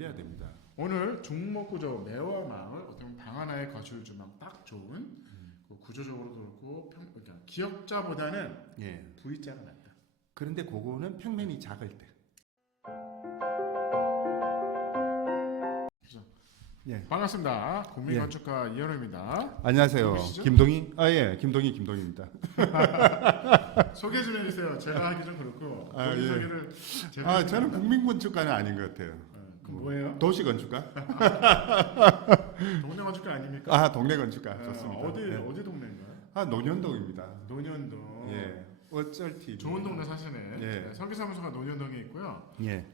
그래야 됩니다. 오늘 중목구조 매화 마을 어떤 방 하나에 거주를 주면 딱 좋은 그 구조적으로도 그렇고 그러니까 기역자보다는 예. V자가 낫다. 그런데 그거는 평면이 작을 때. 예. 반갑습니다. 국민건축가 이현우입니다. 안녕하세요. 누구시죠? 김동희. 예, 김동희입니다. 소개 좀 해주세요. 제가 하기 좀 그렇고 본인 예. 소개를 제가 저는 국민건축가는 아닌 것 같아요. 그럼 뭐예요? 도시건축가? 동네 건축가 아닙니까? 동네 건축가. 좋습니다. 어디 동네인가요? 논현동입니다. 논현동. 예. 어쩔 TV. 좋은 동네 사시네. 예. 설계사무소가 논현동에 있고요. 예.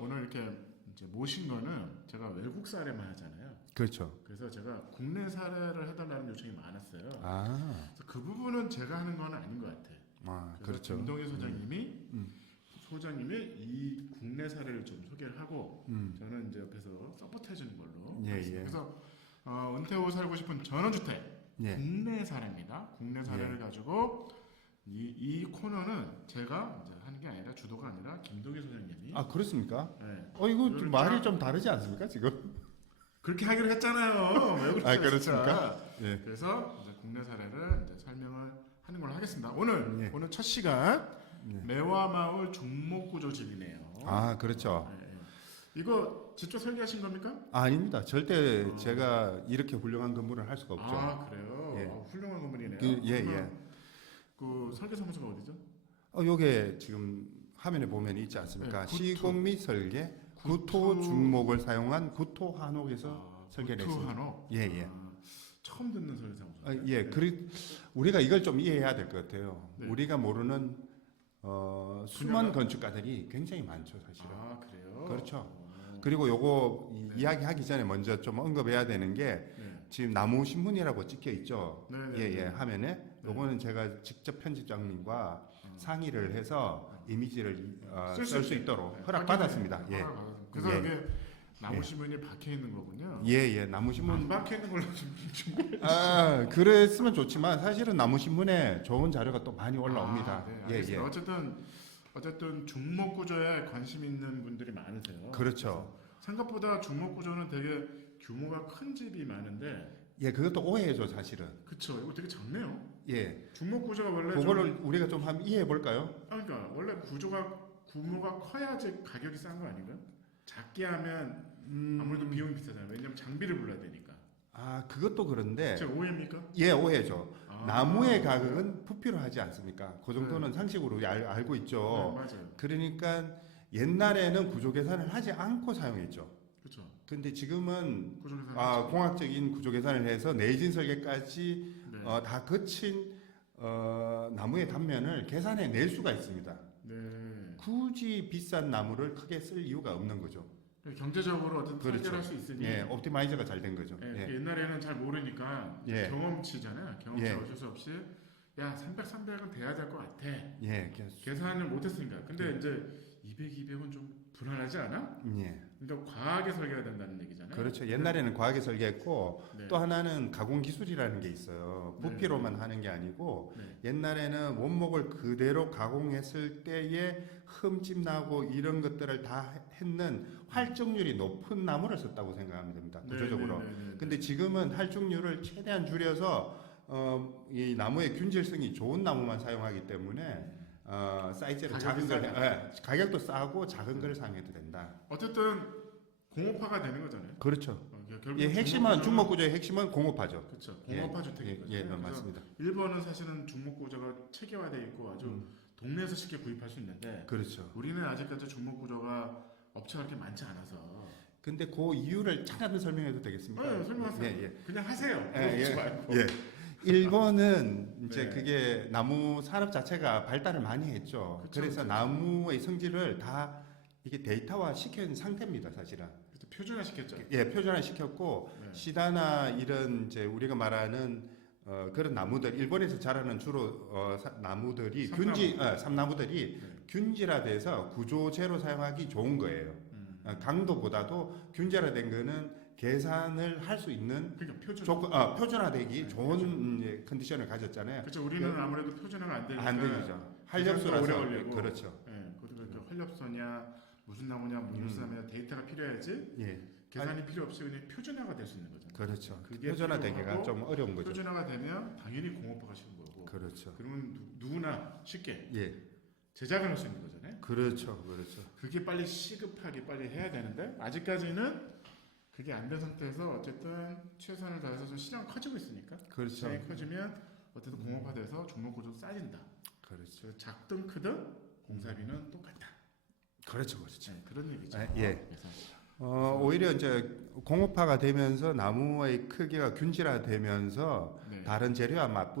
오늘 이렇게 이제 모신 거는 제가 외국 사례만 하잖아요. 그렇죠. 그래서 제가 국내 사례를 해달라는 요청이 많았어요. 그렇죠. 그 부분은 제가 하는 건 아닌 것 같아. 그렇죠. 김동희 소장님이 이 국내 사례를 좀 소개를 하고 저는 이제 옆에서 서포트 해주는 걸로. 예. 그래서 은퇴 후 살고 싶은 전원주택 국내 사례입니다. 국내 사례를 가지고 이 코너는 제가 이제 하는 게 아니라 주도가 아니라 김동희 소장님이. 그렇습니까? 네. 이거 좀 말이 좀 다르지 않습니까 지금? 그렇게 하기로 했잖아요. 왜 그렇죠? 그렇습니까? 예. 그래서 이제 국내 사례를 이제 설명을 하는 걸로 하겠습니다. 오늘 첫 시간 매화마을 중목구조집이네요. 그렇죠. 이거 직접 설계하신 겁니까? 아닙니다. 절대 제가 이렇게 훌륭한 건물을 할 수가 없죠. 그래요. 예. 훌륭한 건물이네요. 예. 그 설계사무소가 어디죠? 요게 지금 화면에 보면 있지 않습니까? 네, 시공 및 설계, 구토 중목을 사용한 구토 한옥에서 설계를 했습니다. 구토 한옥. 예. 처음 듣는 설계사무소. 예. 우리가 이걸 좀 이해해야 될 것 같아요. 네. 우리가 모르는 수많은 건축가들이 굉장히 많죠, 사실은. 그래요. 그렇죠. 그리고 요거 이야기하기 전에 먼저 좀 언급해야 되는 게 지금 나무 신문이라고 찍혀 있죠. 화면에. 요거는 제가 직접 편집장님과 상의를 해서 이미지를 쓸 수 있도록 허락받았습니다. 그래서 이게 나무 신문이 박혀 있는 거군요. 나무 신문 박혀 있는 걸로 좀 그랬으면 좋지만 사실은 나무 신문에 좋은 자료가 또 많이 올라옵니다. 어쨌든 중목 구조에 관심 있는 분들이 많으세요. 그렇죠. 생각보다 중목 구조는 되게 규모가 큰 집이 많은데. 그것도 오해죠, 사실은. 그렇죠. 이거 되게 작네요. 중목 구조가 원래 그거를 우리가 좀 한번 이해해 볼까요? 그러니까 원래 규모가 커야지 가격이 싼 거 아닌가요? 작게 하면 아무래도 비용이 비싸잖아요. 왜냐면 장비를 불러야 되니까. 그것도 그런데. 제가 오해입니까? 오해죠. 나무의 가격은 부피로 하지 않습니까? 그 정도는 상식으로 알고 있죠. 맞아요. 그러니까 옛날에는 구조 계산을 하지 않고 사용했죠. 그렇죠. 근데 지금은 구조계산 공학적인 구조 계산을 해서 내진 설계까지 다 거친 나무의 단면을 계산해 낼 수가 있습니다. 굳이 비싼 나무를 크게 쓸 이유가 없는 거죠. 경제적으로 어떤 설계를 할 수 있으니. 옵티마이저가 잘 된 거죠. 옛날에는 잘 모르니까 경험치잖아요. 경험치 어쩔 수 없이 300은 돼야 될 것 같아. 계산을 못했으니까. 근데 이제 200은 좀 불안하지 않아? 그러니까 과하게 설계가 된다는 얘기잖아요. 그렇죠. 옛날에는 과하게 설계했고 또 하나는 가공 기술이라는 게 있어요. 부피로만 하는 게 아니고 옛날에는 원목을 그대로 가공했을 때에 흠집 나고 이런 것들을 다 했는 활적률이 높은 나무를 썼다고 생각하면 됩니다. 구조적으로. 근데 지금은 활적률을 최대한 줄여서 이 나무의 균질성이 좋은 나무만 사용하기 때문에 사이즈를 작은 걸 가격도 싸고 작은 걸 사용해도 된다. 어쨌든 공업화가 되는 거잖아요. 그렇죠. 핵심은 중목구조의 핵심은 공업화죠. 그렇죠. 공업화 주택이거든요. 맞습니다. 일본은 사실은 중목구조가 체계화되어 있고 아주 동네에서 쉽게 구입할 수 있는데 그렇죠. 우리는 아직까지 중목구조가 업체가 그렇게 많지 않아서. 근데 그 이유를 잠깐 설명해도 되겠습니까? 설명하세요. 그냥 하세요. 말고. 일본은 이제 그게 나무 산업 자체가 발달을 많이 했죠. 그래서 나무의 성질을 다 이게 데이터화 시킨 상태입니다, 사실은. 표준화 시켰죠. 표준화 시켰고 시다나 이런 이제 우리가 말하는 그런 나무들 일본에서 자라는 주로 나무들이 삼나무들이 균질화돼서 구조재로 사용하기 좋은 거예요. 강도보다도 균질화된 거는 계산을 할 수 있는 표준화되기 좋은 컨디션을 가졌잖아요. 그렇죠. 우리는 아무래도 표준화가 안 되니까 안 되죠. 활력소라서 오래 걸리고. 그렇죠. 활력소냐 무슨 나무냐, 무슨 나무냐 데이터가 필요해야지. 예. 계산이 필요 없이 그냥 표준화가 될 수 있는 거잖아요. 그렇죠. 그게 표준화되기가 좀 어려운 거죠. 표준화가 되면 당연히 공업화가 쉬운 거고. 그렇죠. 그러면 누구나 쉽게 예. 제작을 할 수 있는 거잖아요. 그렇죠. 그렇죠. 그게 빨리 시급하게 빨리 해야 되는데 아직까지는 그게 안 된 상태에서 어쨌든 최선을 다해서 좀 시장이 커지고 있으니까 그렇죠. 시장이 커지면 어쨌든 공업화돼서 종목구조 싸진다. 그렇죠. 그래서 작든 크든 공사비는 똑같다. 그렇죠. 그렇죠. 네, 그런 얘기죠. 예. 그래서 오히려 이제 공업화가 되면서 나무의 크기가 균질화되면서 네. 다른 재료와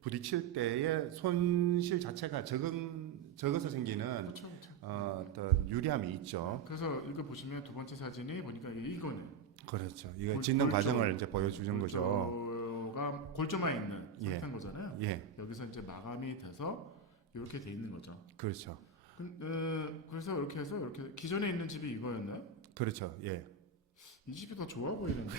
부딪힐 때의 손실 자체가 적어서 생기는 그렇죠, 그렇죠. 어떤 유리함이 있죠. 그래서 이거 보시면 두 번째 사진이 보니까 이거네. 그렇죠. 이거 짓는 과정을 이제 보여주는 거죠. 가 골조만 있는 예. 상태인 거잖아요. 예, 여기서 이제 마감이 돼서 이렇게 돼 있는 거죠. 그렇죠. 그래서 이렇게 해서 이렇게 기존에 있는 집이 이거였나요? 그렇죠. 예. 이 집이 더 좋아 보이는데.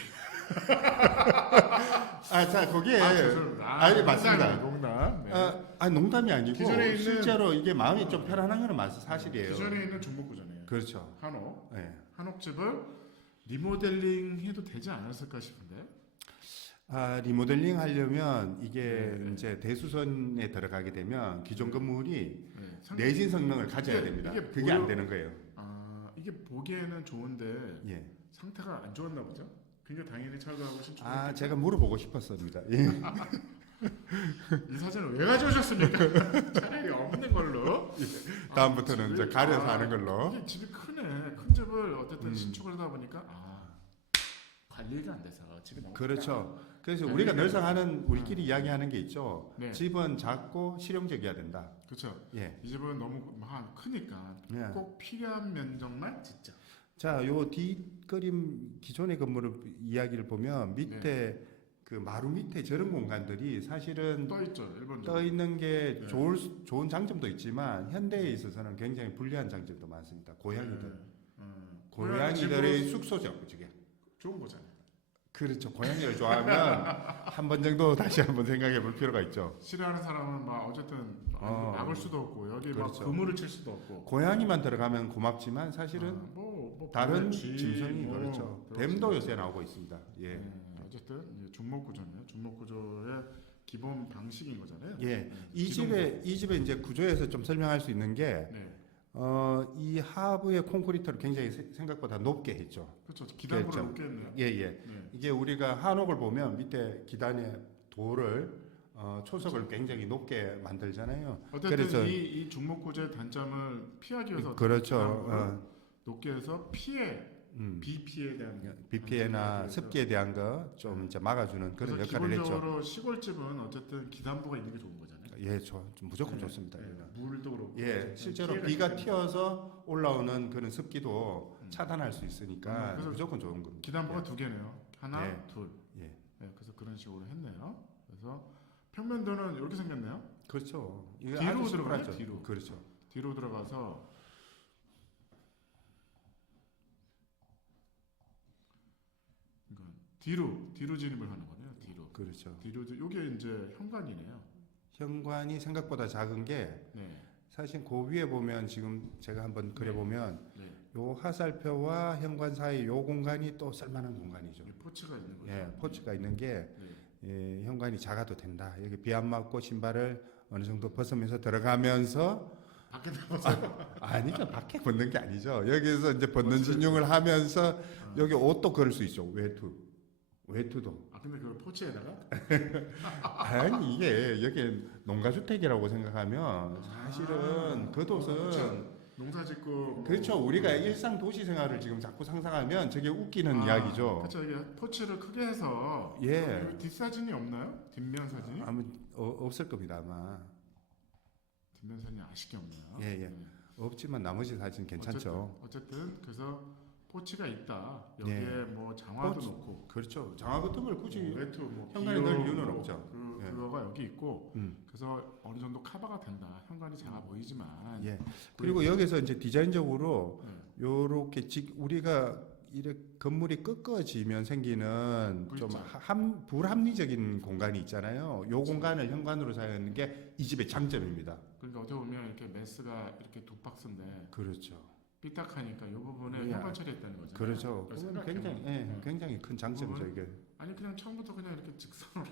자, 거기에 죄송합니다. 아니, 맞습니다. 농담. 네. 농담이 아니고 기존에 있는- 실제로 이게 마음이 좀 편안한 거는 사실이에요. 기존에 있는 중목구조네요. 그렇죠. 한옥. 예. 한옥집을 리모델링 해도 되지 않았을까 싶은데. 리모델링 하려면 이게 네. 이제 대수선에 들어가게 되면 기존 건물이 네. 내진 성능을 가져야 됩니다. 이게 그게 안 되는 거예요. 이게 보기에는 좋은데 예. 상태가 안 좋았나 보죠. 그러니까 당연히 철거하고 신축. 제가 물어보고 싶었습니다. 예. 이 사진을 왜 가져오셨습니까? 차라리 없는 걸로. 다음부터는 이제 집이- 가려서 하는 걸로. 이게 집이 크네. 큰 집을 어쨌든 음. 신축을 하다 보니까 관리가 안 돼서 집이 너무 그렇죠. 그래서 네, 우리가 이게- 늘상 우리끼리 이야기하는 게 있죠. 네. 집은 작고 실용적이어야 된다. 그렇죠. 예. 이 집은 너무 크니까 예. 꼭 필요한 면적만 짓자. 자, 요 뒷그림 기존의 건물을 이야기를 보면 밑에 그 마루 밑에 저런 공간들이 사실은 떠 있죠. 일본적으로. 떠 있는 게 네. 좋은 장점도 있지만 현대에 있어서는 굉장히 불리한 장점도 많습니다. 고양이들. 고양이들의 숙소죠, 그게. 좋은 거잖아요. 그렇죠. 고양이를 좋아하면 한 번 정도 다시 한번 생각해 볼 필요가 있죠. 싫어하는 사람은 막 어쨌든 막을 수도 없고 여기 그렇죠. 막 그물을 칠 수도 없고. 고양이만 들어가면 고맙지만 사실은 다른 쥐, 짐승이 뭐 그렇죠. 들어갈 수 뱀도 있는 요새 나오고 있습니다. 예. 어쨌든 이제 중목구조네요. 중목구조의 기본 방식인 거잖아요. 예. 이 기존 집의 이제 구조에서 좀 설명할 수 있는 게 네. 이 하부의 콘크리트를 굉장히 생각보다 높게 했죠. 그렇죠. 기단부를 그렇죠. 높게 했네요. 예, 예. 네. 이게 우리가 한옥을 보면 밑에 기단에 돌을 초석을 굉장히 높게 만들잖아요. 어쨌든 그래서- 이 중목구조의 단점을 피하기 위해서 그렇죠. 기단부를 높게 해서 비 피해에 대한 비 피해나 그래서- 습기에 대한 거 좀 이제 막아주는 그런 그래서 역할을 했죠. 기본적으로 시골집은 어쨌든 기단부가 있는 게 좋은 거잖아요. 예, 무조건 네, 좋습니다. 네. 이거는. 물도 그렇고 예, 어쨌든 실제로 피해가 비가 있기 때문에. 튀어서 올라오는 그런 습기도 차단할 수 있으니까 그래서 무조건 좋은 겁니다. 기단부가 두 개네요. 하나, 예. 둘. 예. 네, 그래서 그런 식으로 했네요. 그래서 평면도는 이렇게 생겼네요. 그렇죠. 이거 뒤로 아주 들어가네, 심플하죠. 뒤로. 그렇죠. 뒤로 들어가서 그러니까 뒤로 진입을 하는 거네요. 그렇죠. 뒤로 요게 이제 현관이네요. 현관이 생각보다 작은 게 네. 사실 그 위에 보면 지금 제가 한번 그려보면 네. 요 화살표와 현관 사이 요 공간이 또 쓸만한 공간이죠. 여기 포치가 있는 거죠. 예, 포치가 있는 게 네. 현관이 작아도 된다. 여기 비 안 맞고 신발을 어느 정도 벗으면서 들어가면서 밖에 나와서 아니죠. 밖에 벗는 게 아니죠. 여기서 이제 벗는 진용을 하면서 여기 옷도 걸을 수 있죠. 외투도. 근데 그걸 포치에다가 아니 이게 여기 농가주택이라고 생각하면 사실은 그것은 그렇죠. 농사 짓고 뭐 그렇죠. 우리가 일상 도시 생활을 지금 자꾸 상상하면 저게 웃기는 이야기죠. 그렇죠. 이게 포치를 크게 해서 예. 여기 뒷사진이 없나요? 뒷면 사진이? 아마 없을 겁니다. 아마 뒷면 사진이 아쉽게 없나요? 예, 예. 네. 없지만 나머지 사진 괜찮죠. 어쨌든 그래서 포치가 있다. 여기에 네. 뭐 장화도 포치. 놓고 그렇죠. 장화 같은 걸 굳이 외투 뭐 현관에 비료 넣을 이유는 뭐 없죠. 예. 그거가 여기 있고 음. 그래서 어느 정도 커버가 된다. 현관이 작아 보이지만 예. 그리고 여기서 이제 디자인적으로 네. 요렇게 우리가 이렇게 건물이 꺾어지면 생기는 좀 그렇죠. 불합리적인 공간이 있잖아요. 요 공간을 현관으로 사용하는 게 이 집의 장점입니다. 그러니까 어떻게 보면 이렇게 메스가 이렇게 두 박스인데 그렇죠. 삐딱하니까 이 부분에 예. 현관 처리했다는 거죠. 그렇죠. 그건 굉장히 굉장히 큰 장점이죠 이게. 아니 그냥 처음부터 그냥 이렇게 직선으로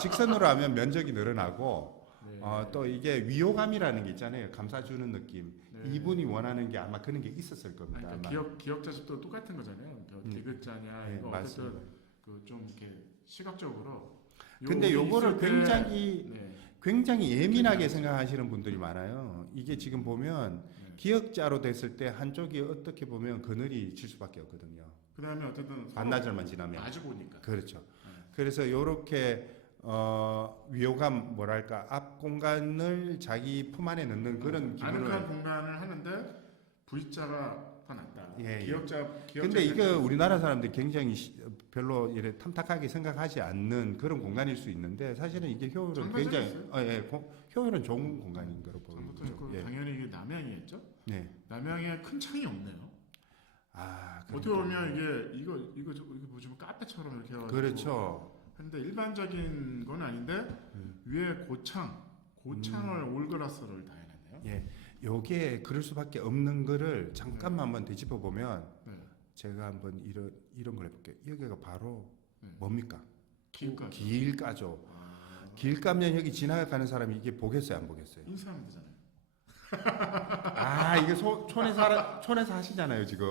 직선으로 하면 면적이 늘어나고 네. 또 이게 위호감이라는 게 있잖아요. 감싸주는 느낌. 네. 이분이 원하는 게 아마 그런 게 있었을 겁니다. 아니, 그러니까 기역자 집도 똑같은 거잖아요. 디귿자냐 네, 이거 맞습니다. 어쨌든 그 좀 이렇게 시각적으로. 근데 요거를 굉장히 네. 굉장히 예민하게 생각하시는 분들이 많아요. 이게 지금 보면 기역자로 됐을 때 한쪽이 어떻게 보면 그늘이 질 수밖에 없거든요. 그다음에 어쨌든 반나절만 지나면. 마주 보니까. 그렇죠. 그래서 요렇게 위호감 뭐랄까 앞 공간을 자기 품 안에 넣는 그런 기분을. 아늑한 공간을 하는데 V자가 더 낫다. 예, 예. 기역자. 근데 이거 우리나라 사람들이 굉장히 별로 이래 탐탁하게 생각하지 않는 그런 공간일 수 있는데 사실은 이게 효율은 굉장히 효율은 좋은 공간인 거로 보입니다. 예. 당연히 이게 남양이겠죠? 네. 남양에 큰 창이 없네요. 어떻게 보면 이거 보시면 카페처럼 이렇게 해가지고. 그렇죠. 근데 일반적인 건 아닌데 위에 고창을 올그라스를 다 해놨네요. 예. 요게 그럴 수밖에 없는 거를 잠깐만 한번 되짚어 보면 제가 한번 이런 걸 해볼게요. 여기가 바로 뭡니까? 길가죠. 길 가면 여기 지나가는 사람이 이게 보겠어요, 안 보겠어요? 인사하면 되잖아요. 이게 촌에서 하시잖아요, 지금.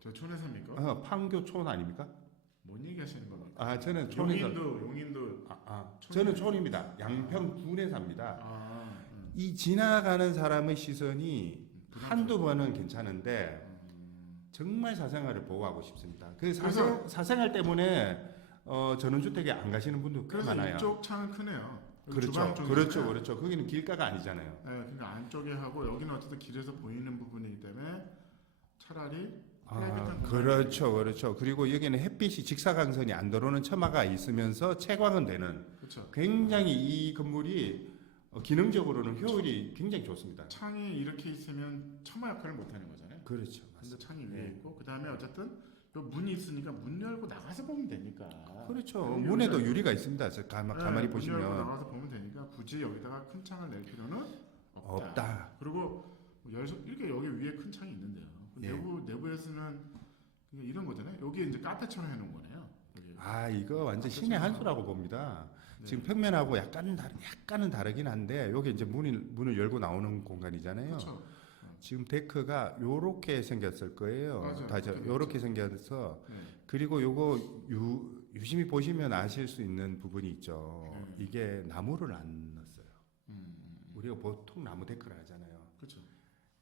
저 촌에 삽니까? 판교촌 아닙니까? 뭔 얘기하시는 겁니까? 저는 촌에서. 용인도. 저는 촌입니다. 양평군에 삽니다. 이 지나가는 사람의 시선이 한두 번은 괜찮은데 정말 사생활을 보호하고 싶습니다. 그래서 사생활 때문에 전원주택에 안 가시는 분도 꽤 많아요. 그래서 이쪽 창은 크네요. 그렇죠. 거기는 길가가 아니잖아요. 네, 그러니까 안쪽에 하고 여기는 어쨌든 길에서 보이는 부분이기 때문에 차라리 그렇죠. 그리고 여기는 햇빛이 직사광선이 안 들어오는 처마가 있으면서 채광은 되는. 그렇죠. 굉장히 이 건물이 기능적으로는 효율이 굉장히 좋습니다. 창이 이렇게 있으면 처마 역할을 못 하는 거잖아요. 그렇죠. 근데 창이 위에 있고 그다음에 어쨌든 또 문이 있으니까 문 열고 나가서 보면 되니까. 그렇죠. 문에도 유리가 있습니다. 가만히 보시면. 문 열고 나가서 보면 되니까 굳이 여기다가 큰 창을 낼 필요는 없다. 그리고 이렇게 여기 위에 큰 창이 있는데요. 내부에서는 이런 거잖아요. 여기 이제 카페처럼 해놓은 거네요. 이거 완전 신의 한 수라고 봅니다. 지금 평면하고 약간은 다르긴 한데 여기 이제 문을 열고 나오는 공간이잖아요. 그렇죠. 지금 데크가 요렇게 생겼을 거예요. 요렇게 생겨서 그리고 요거 유심히 보시면 아실 수 있는 부분이 있죠. 이게 나무를 안 넣었어요. 우리가 보통 나무 데크를 하잖아요. 그렇죠.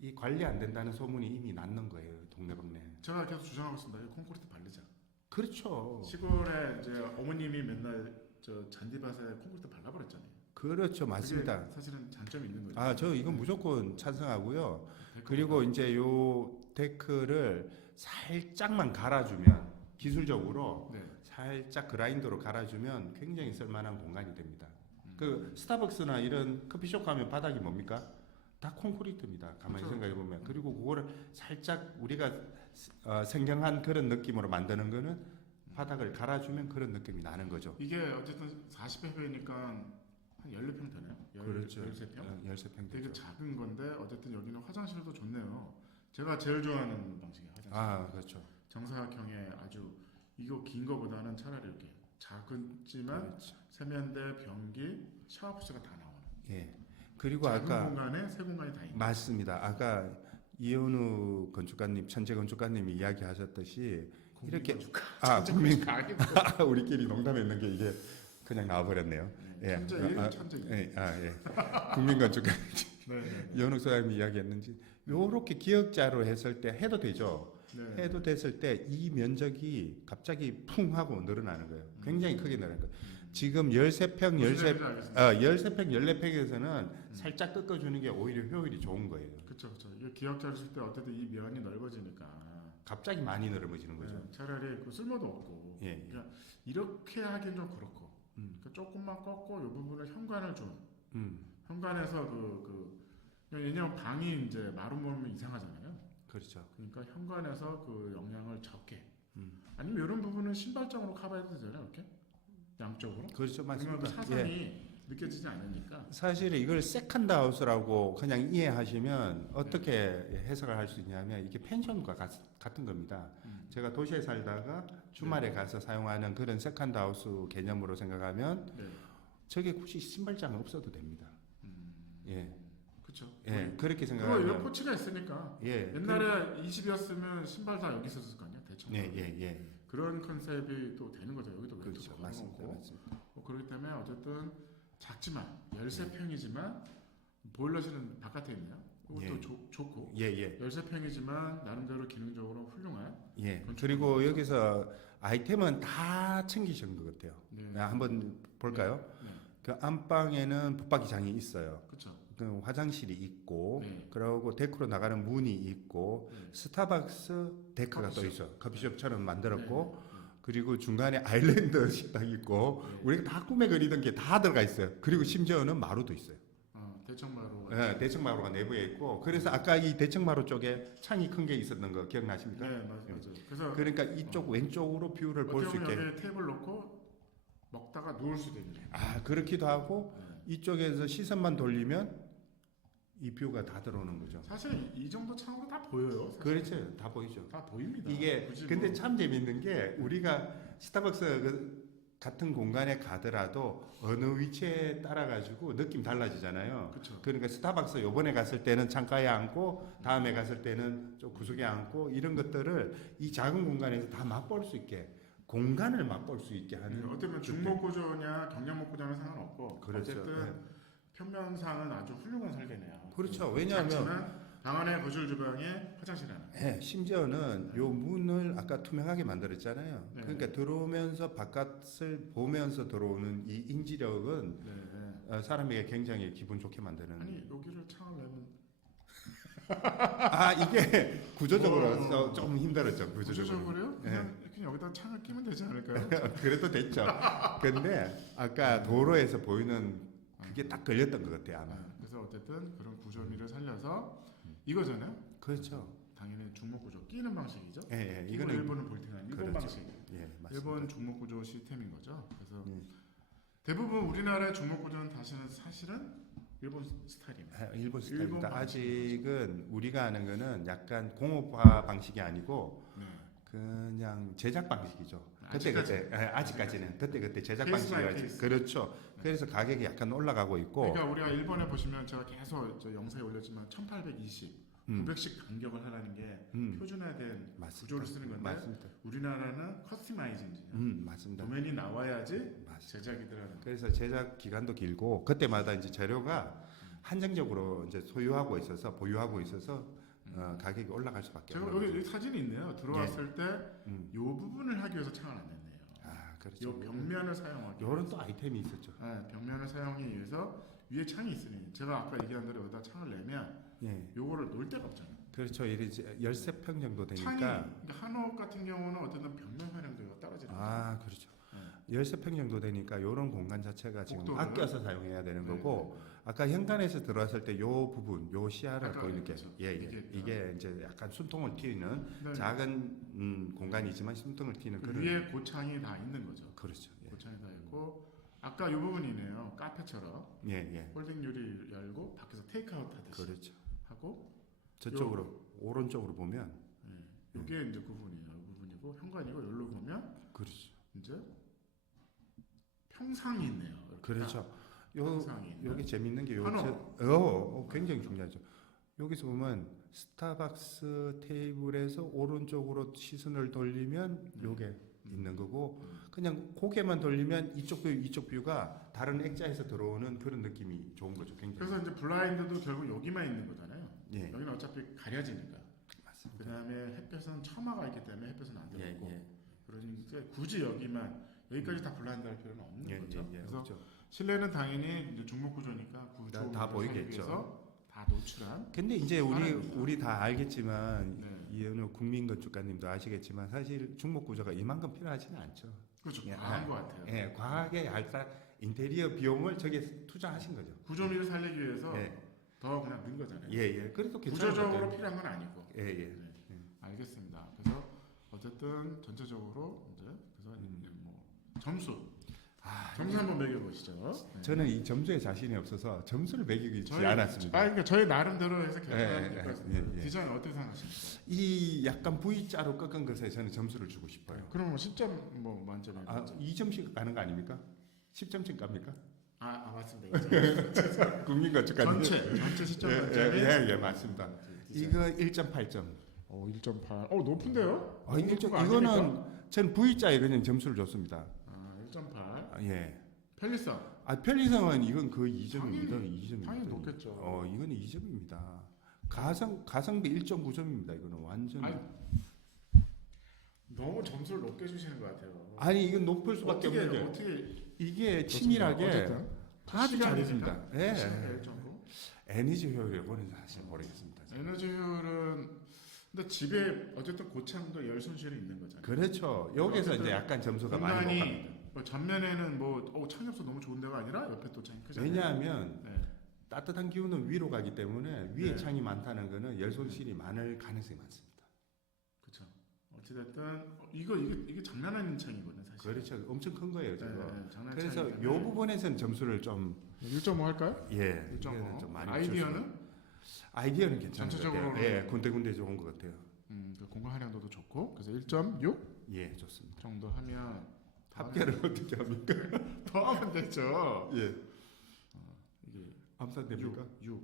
이 관리 안 된다는 소문이 이미 났는 거예요. 동네방네. 제가 계속 주장하고 있습니다. 콘크리트 바르자. 그렇죠. 시골에 이제 어머님이 맨날 저 잔디밭에 콘크리트 발라버렸잖아요. 그렇죠, 맞습니다. 사실은 장점이 있는 거죠. 저 이건 무조건 찬성하고요. 그리고 이제 요 데크를 살짝만 갈아주면 기술적으로 살짝 그라인더로 갈아주면 굉장히 쓸만한 공간이 됩니다. 그 스타벅스나 이런 커피숍 가면 바닥이 뭡니까? 다 콘크리트입니다. 가만히 생각해 보면. 그리고 그거를 살짝 우리가 생경한 그런 느낌으로 만드는 거는 바닥을 갈아주면 그런 느낌이 나는 거죠. 이게 어쨌든 40평이니까 한 14평 되나요? 그렇죠. 13평? 13평 되게 작은 건데 어쨌든 여기는 화장실도 좋네요. 제가 제일 좋아하는 방식의 화장실. 그렇죠. 정사각형의 아주 이거 긴 거보다는 차라리 이렇게 작지만 세면대, 변기, 샤워부스가 다 나오는. 예. 그리고 작은 공간에 세 공간이 다 있는. 맞습니다. 아까 이현우 건축가님, 천재 건축가님이 이야기하셨듯이 이렇게 국민 우리끼리 농담했는 게 이게 그냥 나와버렸네요. 천재. 국민 건축가님 이현우 소장님이 이야기했는지 요렇게 기역자로 했을 때 해도 되죠. 해도 됐을 때 이 면적이 갑자기 풍 하고 늘어나는 거예요. 굉장히 크게 늘어나는 거예요. 지금 13평, 14평에서는 살짝 꺾어주는 게 오히려 효율이 좋은 거예요. 그렇죠. 이게 기역자를 쓸 때 어쨌든 이 면이 넓어지니까 갑자기 많이 넓어지는 거죠. 차라리 그 쓸모도 없고. 그러니까 이렇게 하긴 좀 그렇고. 그러니까 조금만 꺾고 이 부분을 현관을 좀. 현관에서 왜냐면 방이 이제 마루모면 이상하잖아요. 그렇죠. 그러니까 현관에서 그 영향을 적게. 아니면 이런 부분은 신발장으로 커버해도 되잖아요, 이렇게 양쪽으로. 그렇죠, 맞습니다. 사선이 느껴지지 않으니까. 사실 이걸 세컨드 하우스라고 그냥 이해하시면 어떻게 해석을 할 수 있냐면 이게 펜션과 같은 겁니다. 제가 도시에 살다가 주말에 가서 사용하는 그런 세컨드 하우스 개념으로 생각하면 저게 굳이 신발장은 없어도 됩니다. 예. 그렇죠. 예, 그렇게 그거 생각하면 에어포츠가 있으니까. 예. 옛날에 20이었으면 신발 다 여기 있었을 거 아니야, 대충. 예. 그런 컨셉이 또 되는 거죠. 여기도 왼쪽 그렇죠. 가는 맞습니다. 거고. 맞습니다. 그렇기 때문에 어쨌든 작지만 13평이지만 보일러실은 바깥에 있네요. 이것도 좋고. 예. 13평이지만 나름대로 기능적으로 훌륭한. 예. 그리고 여기서 아이템은 다 챙기신 것 같아요. 한번 볼까요? 네. 그 안방에는 붙박이장이 있어요. 그렇죠. 그 화장실이 있고, 그리고 데크로 나가는 문이 있고, 스타벅스 데크가 또 있어. 커피숍처럼 만들었고, 그리고 중간에 아일랜드 식당 있고, 우리가 다 꿈에 그리던 게 다 들어가 있어요. 그리고 심지어는 마루도 있어요. 대청마루. 네, 대청마루가 내부에 있고, 그래서 아까 이 대청마루 쪽에 창이 큰 게 있었던 거 기억나십니까? 네, 맞아요. 그래서 그러니까 이쪽 왼쪽으로 뷰를 볼 수 있게. 여기 테이블 놓고 먹다가 누울 수도 있는. 그렇기도 하고 이쪽에서 시선만 돌리면 이 뷰가 다 들어오는 거죠. 사실 이 정도 창으로 다 보여요. 사실. 그렇죠, 다 보이죠. 다 보입니다. 이게 근데 참 재밌는 게 우리가 스타벅스 같은 공간에 가더라도 어느 위치에 따라 가지고 느낌 달라지잖아요. 그쵸. 그러니까 스타벅스 요번에 갔을 때는 창가에 앉고 다음에 갔을 때는 좀 구석에 앉고 이런 것들을 이 작은 공간에서 다 맛볼 수 있게 공간을 맛볼 수 있게 하는. 어쩌면 중목 구조냐 경량목 구조는 상관없고 그렇죠. 어쨌든 평면상은 아주 훌륭한 설계네요. 그렇죠. 왜냐하면 방 안에 거실 주방에 화장실 하나. 네, 심지어는 요 문을 아까 투명하게 만들었잖아요. 그러니까 들어오면서 바깥을 보면서 들어오는 이 인지력은 사람에게 굉장히 기분 좋게 만드는. 아니 여기를 창을 내면 이게 구조적으로 좀 힘들었죠. 구조적으로요? 그냥 여기다 창을 끼면 되지 않을까요? 그래도 됐죠. 근데 아까 도로에서 보이는 그게 딱 걸렸던 것 같아요 아마. 그래서 어쨌든 그런 구조미를 살려서 이거잖아요. 그렇죠. 당연히 중목 구조 끼는 방식이죠. 예. 이거는 일본은 볼팅한 일본 그렇죠. 방식. 예, 맞습니다. 일본 중목 구조 시스템인 거죠. 그래서 대부분 우리나라의 중목 구조는 사실은 일본 스타일입니다. 일본 스타일입니다. 일본 아직은 우리가 아는 거는 약간 공업화 방식이 아니고 그냥 제작 방식이죠. 아직까지는 그때 제작 방식이 그렇죠. 그래서 가격이 약간 올라가고 있고. 그러니까 우리가 일본에 보시면 제가 계속 저 영상에 올렸지만 1820, 900씩 간격을 하라는 게 표준화된 구조를 쓰는 건데 맞습니다. 우리나라는 커스터마이징이에요. 맞습니다. 도면이 나와야지 제작이 들어가는. 그래서 제작 기간도 길고 그때마다 이제 재료가 한정적으로 이제 소유하고 있어서 보유하고 있어서 가격이 올라갈 수밖에 없어요. 제가 여기 사진이 있네요. 들어왔을 때 이 부분을 하기 위해서 창을 안 냈네요. 그렇죠. 이 벽면을 사용하기. 이런 또 아이템이 있었죠. 벽면을 사용하기 위해서 위에 창이 있으니 제가 아까 얘기한 대로 여기다 창을 내면 요거를 놓을 데가 없잖아요. 그렇죠. 이제 13평 정도 되니까. 창이 그러니까 한옥 같은 경우는 어쨌든 벽면 활용도가 떨어지는 거죠. 그렇죠. 13평 정도 되니까 이런 공간 자체가 지금 복도를? 아껴서 사용해야 되는 거고 아까 현관에서 들어왔을 때 요 부분 요 시야를 보이는 게 그렇죠. 이게 이제 약간 숨통을 튀는 작은 공간이지만 숨통을 튀는 그 그런 위에 고창이 다 있는 거죠. 그렇죠. 고창이 다 있고 아까 이 부분이네요. 카페처럼 홀딩 유리 열고 밖에서 테이크아웃 하듯이 그렇죠. 하고 저쪽으로 오른쪽으로 보면 이게 이제 부분이에요. 이 부분이고 현관이고 여기로 보면 그렇죠. 이제 평상이 있네요. 그렇죠. 여기 재밌는 게 굉장히 중요하죠. 여기서 보면 스타벅스 테이블에서 오른쪽으로 시선을 돌리면 요게 있는 거고 그냥 고개만 돌리면 이쪽 뷰가 다른 액자에서 들어오는 그런 느낌이 좋은 거죠. 굉장히. 그래서 이제 블라인드도 결국 여기만 있는 거잖아요. 예. 여기는 어차피 가려지니까. 맞습니다. 그다음에 햇볕은 처마가 있기 때문에 햇볕은 안 들어오고. 그러니까 굳이 여기까지 다 블라인드 할 필요는 없는 거죠. 그래서 그렇죠. 실내는 당연히 이제 중목 구조니까 다 보이겠죠. 다 노출한. 근데 이제 우리 다 알겠지만 이현우 국민건축가님도 아시겠지만 사실 중목 구조가 이만큼 필요하지는 않죠. 그렇죠. 과한 것 같아요. 과하게 인테리어 비용을 저게 투자하신 거죠. 구조미를 살리기 위해서 더 그냥 넣은 거잖아요. 그래도 구조적으로 필요한 건 아니고. 알겠습니다. 그래서 어쨌든 전체적으로 이제 그래서 뭐 점수 점수 한번 매겨보시죠. 네. 저는 이 점수에 자신이 없어서 점수를 매기지 않았습니다. 그러니까 저희 나름대로 해서 예, 결정했습니다. 디자인 어떻게 생각하십니까? 이 약간 V자로 꺾은 것에 저는 점수를 주고 싶어요. 그럼 뭐 10점 뭐 만점에 2점씩 가는 거 아닙니까? 10점씩 갑니까? 맞습니다. 국민건축가님. 전체 시점 만점에 예, 맞습니다. 이거 1.8점. 1.8. 높은데요? 이거는 전 V자에 그냥 점수를 줬습니다. 1.8. 예. 편리성. 편리성은 이건 거의 2점입니다. 2점입니다. 당연히 높겠죠. 이거는 2점입니다. 가성비 1.9점입니다. 이거는 완전. 너무 점수를 높게 주시는 것 같아요. 이건 높을 수밖에 없는 게 어떻게 이게 치밀하게 아주 잘했습니다. 예. 에너지 효율에 보는 사실 모르겠습니다. 에너지 효율은 근데 집에 어쨌든 고창도 열 손실이 있는 거잖아요. 그렇죠. 여기서 이제 약간 점수가 많이 높습니다. 전면에는 창엽소 너무 좋은 데가 아니라 옆에 또 창이 크잖아요. 왜냐하면 따뜻한 기운은 위로 가기 때문에 위에 창이 많다는 거는 열 손실이 많을 가능성이 많습니다. 그렇죠. 어찌됐든 이게 장난 아닌 창이거든요, 사실. 그렇죠. 엄청 큰 거예요, 지금. 그래서 창이기 이 부분에서는 점수를 좀 1.5 할까요? 예, 1.5. 좀 많이 아이디어는 괜찮은 것 전체적으로 같아요. 예, 군데군데 좋은 것 같아요. 그 공간 활용도도 좋고 그래서 1.6 예, 좋습니다. 정도 하면 합계를 어떻게 합니까? 더 하면 되죠. 예. 이게 암산됩니까? 6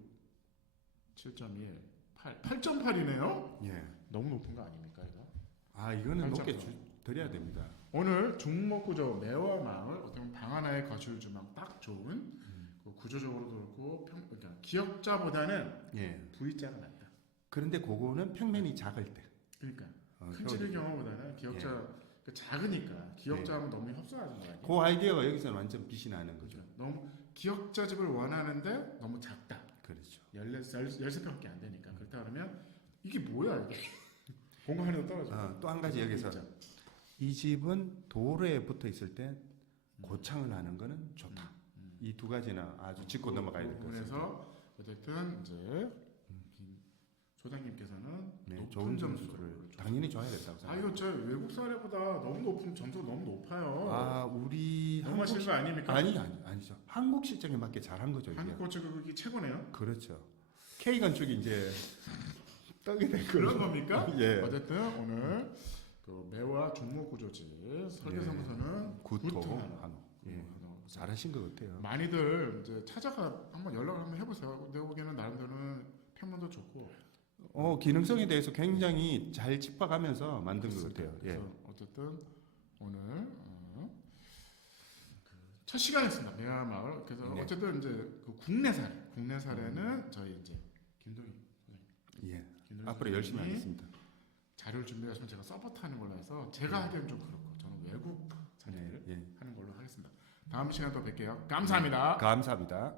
7.1 8 8.8이네요. 예. 너무 높은 거 아닙니까 이거? 이거는 높게 드려야 됩니다. 오늘 중목구조 매화 마을 어떻게 보면 방 하나의 거실 주방 딱 좋은 그 구조적으로도 그렇고 그러니까 기역자보다는 V자가 낫다. 그런데 그거는 평면이 작을 때. 그러니까 큰 집의 경우보다는 기역자 작으니까 기역자하면 너무 협소하는 거 아니에요? 그 아이디어가 여기서는 완전 빛이 나는 거죠. 너무 기역자 집을 원하는데 너무 작다. 그렇죠. 13평밖에 안 되니까 그렇다 그러면 이게 뭐야 이게 공간에도 떨어져. 또 한 가지 여기서 이 집은 도로에 붙어 있을 때 고창을 하는 거는 좋다. 이 두 가지는 아주 짚고 넘어가야 될 것 같습니다. 그래서 어쨌든 이제 소장님께서는 좋은 점수를 당연히 줘야겠다고 생각합니다. 이거 저 외국 사례보다 너무 높은 점수가 너무 높아요. 우리 너무 하시는 거 아닙니까? 아니죠. 한국 실정에 맞게 잘한 거죠. 한국 건축이 최고네요. 그렇죠. K 건축이 이제 떡이 된 그런 겁니까? 예. 어쨌든 오늘 그 매화 중목구조지 설계사무소는 구토 한호. 잘하신 것 같아요. 많이들 이제 한번 연락을 한번 해보세요. 내 보기에는 나름대로는 평면도 좋고. 기능성에 대해서 굉장히 잘 짚어가면서 만든 것 같아요. 그래서 어쨌든 오늘 첫 시간이었습니다. 매화 마을. 그래서 어쨌든 이제 그 국내 사례는 저희 이제 김동희 소장님. 앞으로 열심히 하겠습니다. 자료를 준비하시면 제가 서포트하는 걸로 해서 제가 하기엔 좀 그렇고 저는 외국 사례를 하는 걸로 하겠습니다. 다음 시간에 또 뵐게요. 감사합니다. 감사합니다.